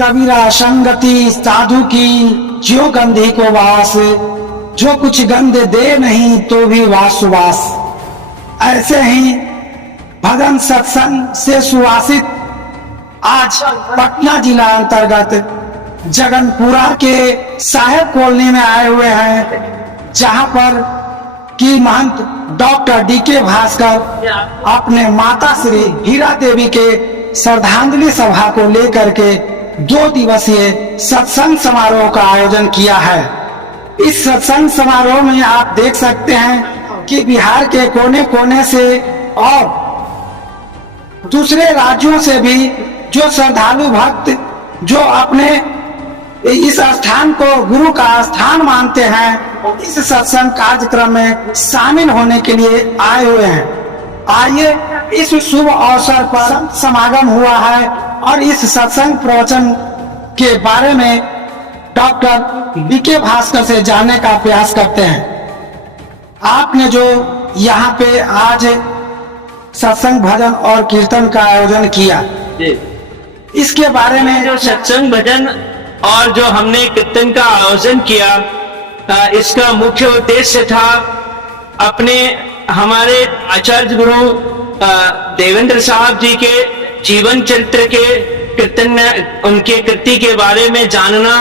कबीरा संगति साधु की ज्यों गंधी को वास, जो कुछ गंध दे नहीं तो भी वास सुवास। ऐसे ही भजन सत्संग से सुवासित आज पटना जिला अंतर्गत जगनपुरा के साहेब कॉलोनी में आए हुए हैं, जहां पर की महंत डॉक्टर डीके भास्कर अपने माता श्री हीरा देवी के श्रद्धांजलि सभा को लेकर के 2 दिवसीय सत्संग समारोह का आयोजन किया है। इस सत्संग समारोह में आप देख सकते हैं कि बिहार के कोने कोने से और दूसरे राज्यों से भी जो श्रद्धालु भक्त जो अपने इस स्थान को गुरु का स्थान मानते हैं, इस सत्संग कार्यक्रम में शामिल होने के लिए आए हुए हैं। आइए इस शुभ अवसर पर समागम हुआ है और इस सत्संग प्रवचन के बारे में डॉक्टर डीके भास्कर से जानने का प्रयास करते हैं। आपने जो यहाँ पे आज सत्संग भजन और कीर्तन का आयोजन किया, इसके बारे में जो सत्संग भजन और जो हमने कीर्तन का आयोजन किया, इसका मुख्य उद्देश्य था अपने हमारे आचार्य गुरु देवेंद्र साहब जी के जीवन चरित्र के कीर्तन में उनके कृति के बारे में जानना।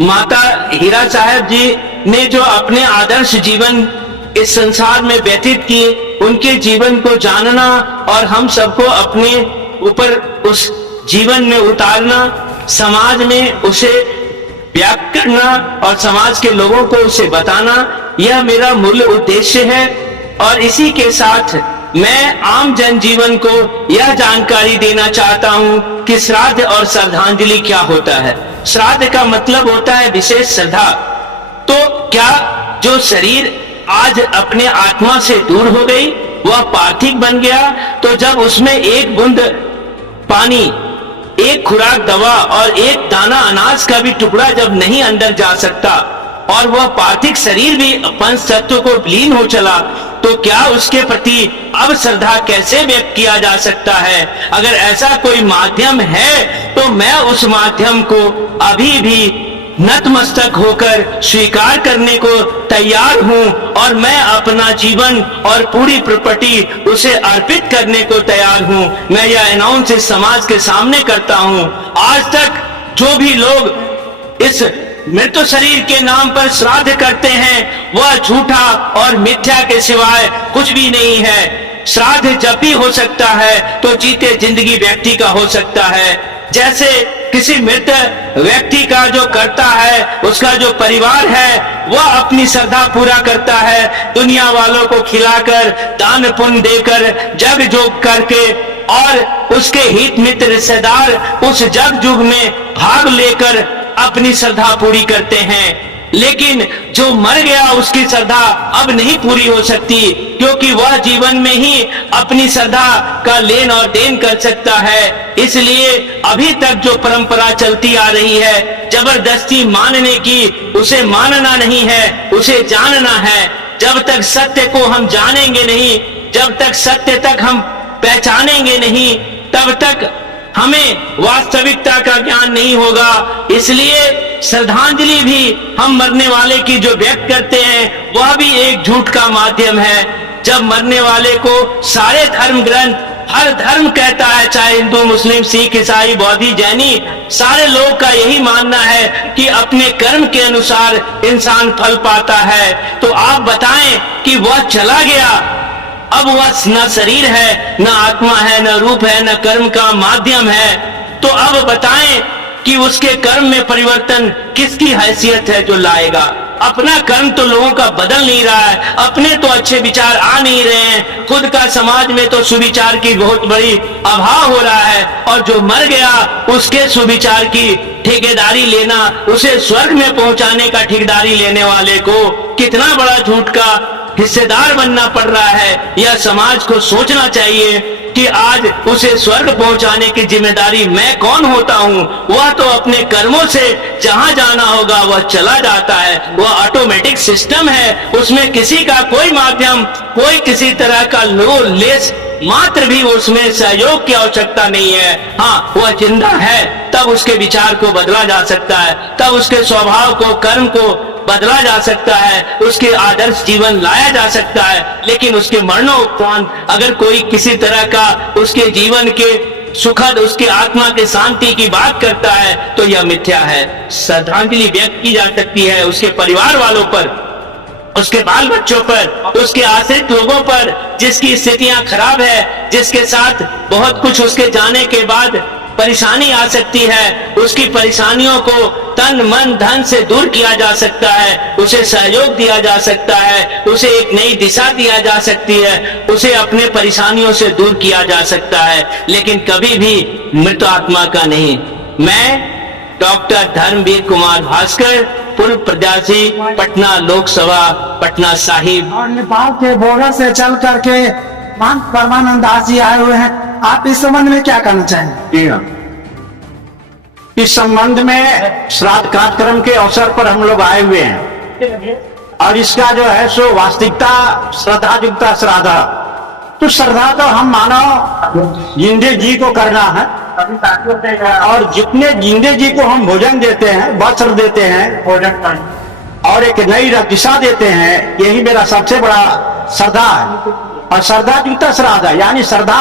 माता हीरा साहब जी ने जो अपने आदर्श जीवन इस संसार में व्यतीत किए, उनके जीवन को जानना और हम सबको अपने ऊपर उस जीवन में उतारना, समाज में उसे व्याप्त करना और समाज के लोगों को उसे बताना, यह मेरा मूल उद्देश्य है। और इसी के साथ मैं आम जनजीवन को यह जानकारी देना चाहता हूं कि श्राद्ध और श्रद्धांजलि क्या होता है। श्राद्ध का मतलब होता है विशेष श्रद्धा। तो क्या जो शरीर आज अपने आत्मा से दूर हो गई, वह पार्थिव बन गया, तो जब उसमें एक बूंद पानी, एक खुराक दवा और एक दाना अनाज का भी टुकड़ा जब नहीं अंदर जा सकता और वह पार्थिव शरीर भी पंच तत्व को विलीन हो चला, तो क्या उसके प्रति अब श्रद्धा कैसे व्यक्त किया जा सकता है। अगर ऐसा कोई माध्यम है तो मैं उस माध्यम को अभी भी नतमस्तक होकर स्वीकार करने को तैयार हूं और मैं अपना जीवन और पूरी प्रॉपर्टी उसे अर्पित करने को तैयार हूं। मैं यह अनाउंस इस समाज के सामने करता हूं। आज तक जो भी लोग इस मृत शरीर के नाम पर श्राद्ध करते हैं, वह झूठा और मिथ्या के सिवाय कुछ भी नहीं है। श्राद्ध जब भी हो सकता है तो जीते जिंदगी व्यक्ति का हो सकता है। जैसे किसी मृत व्यक्ति का जो करता है, उसका जो परिवार है, वह अपनी श्रद्धा पूरा करता है, दुनिया वालों को खिलाकर, दान पुण्य देकर, जग जोग करके, और उसके हित मित्र रिश्तेदार उस जग जुग में भाग लेकर अपनी श्रद्धा पूरी करते हैं। लेकिन जो मर गया उसकी श्रद्धा अब नहीं पूरी हो सकती, क्योंकि वह जीवन में ही अपनी श्रद्धा का लेन और देन कर सकता है। इसलिए अभी तक जो परंपरा चलती आ रही है जबरदस्ती मानने की, उसे मानना नहीं है, उसे जानना है। जब तक सत्य को हम जानेंगे नहीं, जब तक सत्य तक हम पहचानेंगे नहीं, तब तक हमें वास्तविकता का ज्ञान नहीं होगा। इसलिए श्रद्धांजलि भी हम मरने वाले की जो व्यक्त करते हैं, वह भी एक झूठ का माध्यम है। जब मरने वाले को सारे धर्म ग्रंथ, हर धर्म कहता है, चाहे हिंदू, मुस्लिम, सिख, ईसाई, बौद्धी, जैनी, सारे लोग का यही मानना है कि अपने कर्म के अनुसार इंसान फल पाता है। तो आप बताएं कि वह चला गया, अब वह न शरीर है, न आत्मा है, न रूप है, न कर्म का माध्यम है, तो अब बताएं कि उसके कर्म में परिवर्तन किसकी हैसियत है जो लाएगा। अपना कर्म तो लोगों का बदल नहीं रहा है, अपने तो अच्छे विचार आ नहीं रहे हैं, खुद का समाज में तो सुविचार की बहुत बड़ी अभाव हो रहा है, और जो मर गया उसके सुविचार की ठेकेदारी लेना, उसे स्वर्ग में पहुंचाने का ठेकेदारी लेने वाले को कितना बड़ा झूठ का हिस्सेदार बनना पड़ रहा है। यह समाज को सोचना चाहिए कि आज उसे स्वर्ग पहुंचाने की जिम्मेदारी मैं कौन होता हूं। वह तो अपने कर्मों से जहां जाना होगा वह चला जाता है, वह ऑटोमेटिक सिस्टम है, उसमें किसी का कोई माध्यम, कोई किसी तरह का लेस मात्र भी उसमें सहयोग की आवश्यकता नहीं है। हाँ, वह जिंदा है तब उसके विचार को बदला जा सकता है, तब उसके स्वभाव को, कर्म को बदला जा सकता है, उसके आदर्श जीवन लाया जा सकता है। लेकिन उसके मरणोपरांत अगर कोई किसी तरह का उसके जीवन के सुखद, उसके आत्मा के शांति की बात करता है तो यह मिथ्या है। श्रद्धांजलि व्यक्त की जा सकती है उसके परिवार वालों पर, उसके बाल बच्चों पर, उसके आश्रित लोगों पर जिसकी स्थितियां खराब है, जिसके साथ बहुत कुछ उसके जाने के बाद परेशानी आ सकती है। उसकी परेशानियों को तन मन धन से दूर किया जा सकता है, उसे सहयोग दिया जा सकता है, उसे एक नई दिशा दिया जा सकती है, उसे अपने परेशानियों से दूर किया जा सकता है, लेकिन कभी भी मृत आत्मा का नहीं। मैं डॉक्टर धर्मवीर कुमार भास्कर, पूर्व प्रत्याशी, पटना लोकसभा, पटना साहिब। और नेपाल के बॉर्डर से चल करके महंत परमानंद दास जी आए हुए हैं, आप इस संबंध में क्या कहना चाहेंगे? इस संबंध में श्राद्ध कार्यक्रम के अवसर पर हम लोग आए हुए हैं और इसका जो है सो वास्तविकता श्रद्धायुक्ता श्राद्ध, तो श्रद्धा तो हम मानव जिंदे जी को करना है और जितने जिंदे जी को हम भोजन देते हैं, वस्त्र देते हैं और एक नई दिशा देते हैं, यही मेरा सबसे बड़ा श्रद्धा है। और श्रद्धायुक्ता श्राद्ध है, यानी श्रद्धा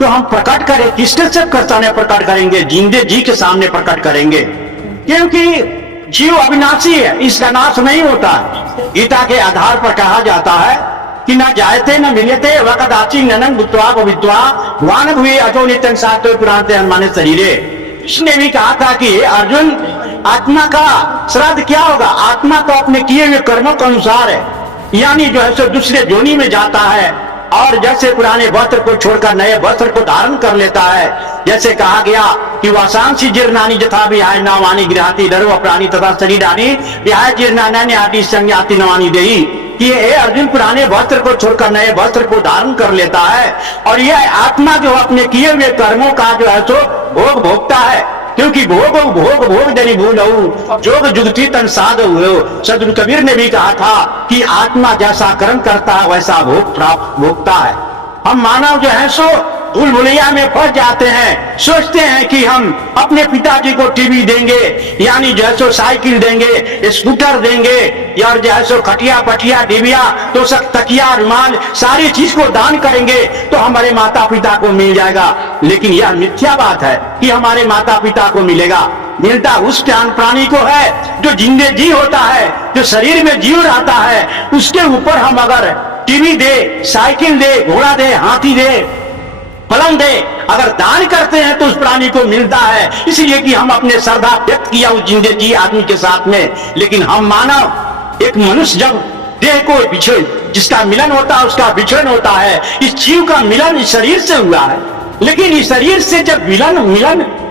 तो हम प्रकट करें, किसके से प्रकट करेंगे? जिंदे जी के सामने प्रकट करेंगे, क्योंकि जीव अविनाशी है, इसका नाश नहीं होता। गीता के आधार पर कहा जाता है कि न जायते न मिलते वकदाची ननन भूत्वा पवित्वा वान भुए अजो नित्यं सातो पुराणते हनुमाने शरीरे। इसने भी कहा था कि अर्जुन, आत्मा का श्राद्ध क्या होगा? आत्मा तो अपने किए हुए कर्मों के अनुसार है, यानी जो है सो दूसरे जोनी में जाता है और जैसे पुराने वस्त्र को छोड़कर नए वस्त्र को धारण कर लेता है। जैसे कहा गया कि वासांसी जीर्णानी जथा विहाय नावानी गृहाति नरो प्राणी तथा शरीरानी विहाय जीर्णानी आदि संज्ञाति नवानी देही, कि ये अर्जुन पुराने वस्त्र को छोड़कर नए वस्त्र को धारण कर लेता है और यह आत्मा जो अपने किए हुए कर्मों का जो है सो भोग भोगता है, क्योंकि भोग भोग भोग जनी भूल जोग जुगती तन साध हो। सदगुरु कबीर ने भी कहा था कि आत्मा जैसा कर्म करता है वैसा भोग प्राप्त भोगता है। हम मानव जो है सो भूल भुलैया में फंस जाते हैं, सोचते हैं कि हम अपने पिताजी को टीवी देंगे, यानी जो है सो साइकिल देंगे, स्कूटर देंगे, या जो है सो खटिया पटिया डिबिया तो सब तकिया रुमाल सारी चीज को दान करेंगे तो हमारे माता पिता को मिल जाएगा। लेकिन यह मिथ्या बात है कि हमारे माता पिता को मिलेगा। मिलता उस प्राणी को है जो जिंदे जी होता है, जो शरीर में जीव रहता है। उसके ऊपर हम अगर टीवी दे, साइकिल दे, घोड़ा दे, हाथी दे, पलंग दे, अगर दान करते हैं तो उस प्राणी को मिलता है, इसलिए कि हम अपने श्रद्धा व्यक्त किया उस जिंदे जी आदमी के साथ में। लेकिन हम मानव, एक मनुष्य जब देह को बिछड़, जिसका मिलन होता है उसका विछड़न होता है। इस जीव का मिलन इस शरीर से हुआ है, लेकिन इस शरीर से जब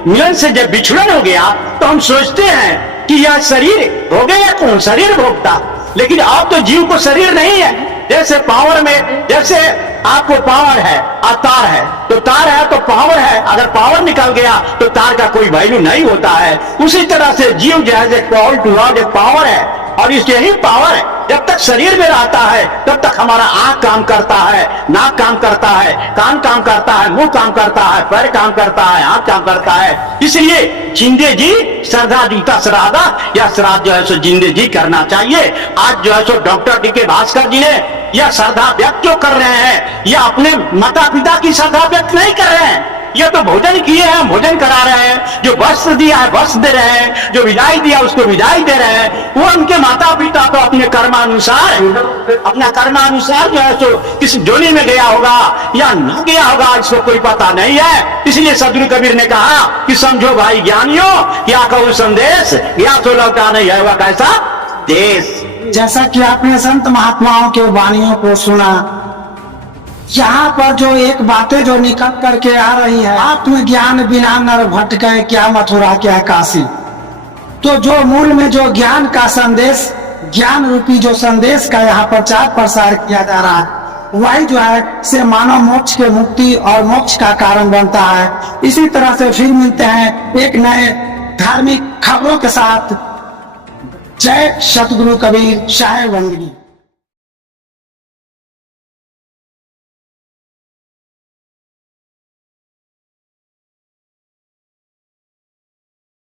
मिलन से जब विछड़न हो गया तो हम सोचते हैं कि यह शरीर भोगे या कौन शरीर भोगता। लेकिन अब तो जीव को शरीर नहीं है। जैसे पावर में, जैसे आपको पावर है और तार है, तो तार है तो पावर है, अगर पावर निकल गया तो तार का कोई वैल्यू नहीं होता है। उसी तरह से जीव जैसे पावर है और इसके ही पावर है। जब तक शरीर में रहता है तब तक हमारा आंख काम करता है, नाक काम करता है, कान काम करता है, मुंह काम करता है, पैर काम करता है, हाथ काम करता है। इसलिए जिंदे जी श्रद्धायुक्ता श्राद्ध या श्राद्ध जो है सो जिंदे जी करना चाहिए। आज जो है सो डॉक्टर डी.के. भास्कर जी ने यह श्रद्धा व्यक्त क्यों कर रहे हैं? यह अपने माता पिता की श्रद्धा व्यक्त नहीं कर रहे हैं, ये तो भोजन किए हैं, भोजन करा रहे हैं। जो वस्त्र दिया है वस्त्र दे रहे हैं, जो विदाई दिया उसको विदाई दे रहे हैं। वो उनके माता पिता तो अपने कर्मानुसार जो है सो किस जोनी में गया होगा या न गया होगा, इसको कोई पता नहीं है। इसलिए सदगुरु कबीर ने कहा कि समझो भाई ज्ञानियों, क्या कहूँ संदेश, या तो लौटा नहीं है वह कैसा देश। जैसा कि आपने संत महात्माओं के वाणियों को सुना, यहाँ पर जो एक बातें जो निकल करके आ रही है, आत्मज्ञान बिना नर भटके, क्या मथुरा क्या काशी। तो जो मूल में जो ज्ञान का संदेश, ज्ञान रूपी जो संदेश का यहाँ प्रचार प्रसार किया जा रहा है, वही जो है से मानव मोक्ष के मुक्ति और मोक्ष का कारण बनता है। इसी तरह से फिर मिलते हैं एक नए धार्मिक खबरों के साथ। जय सतगुरु कबीर शाह वंदगी।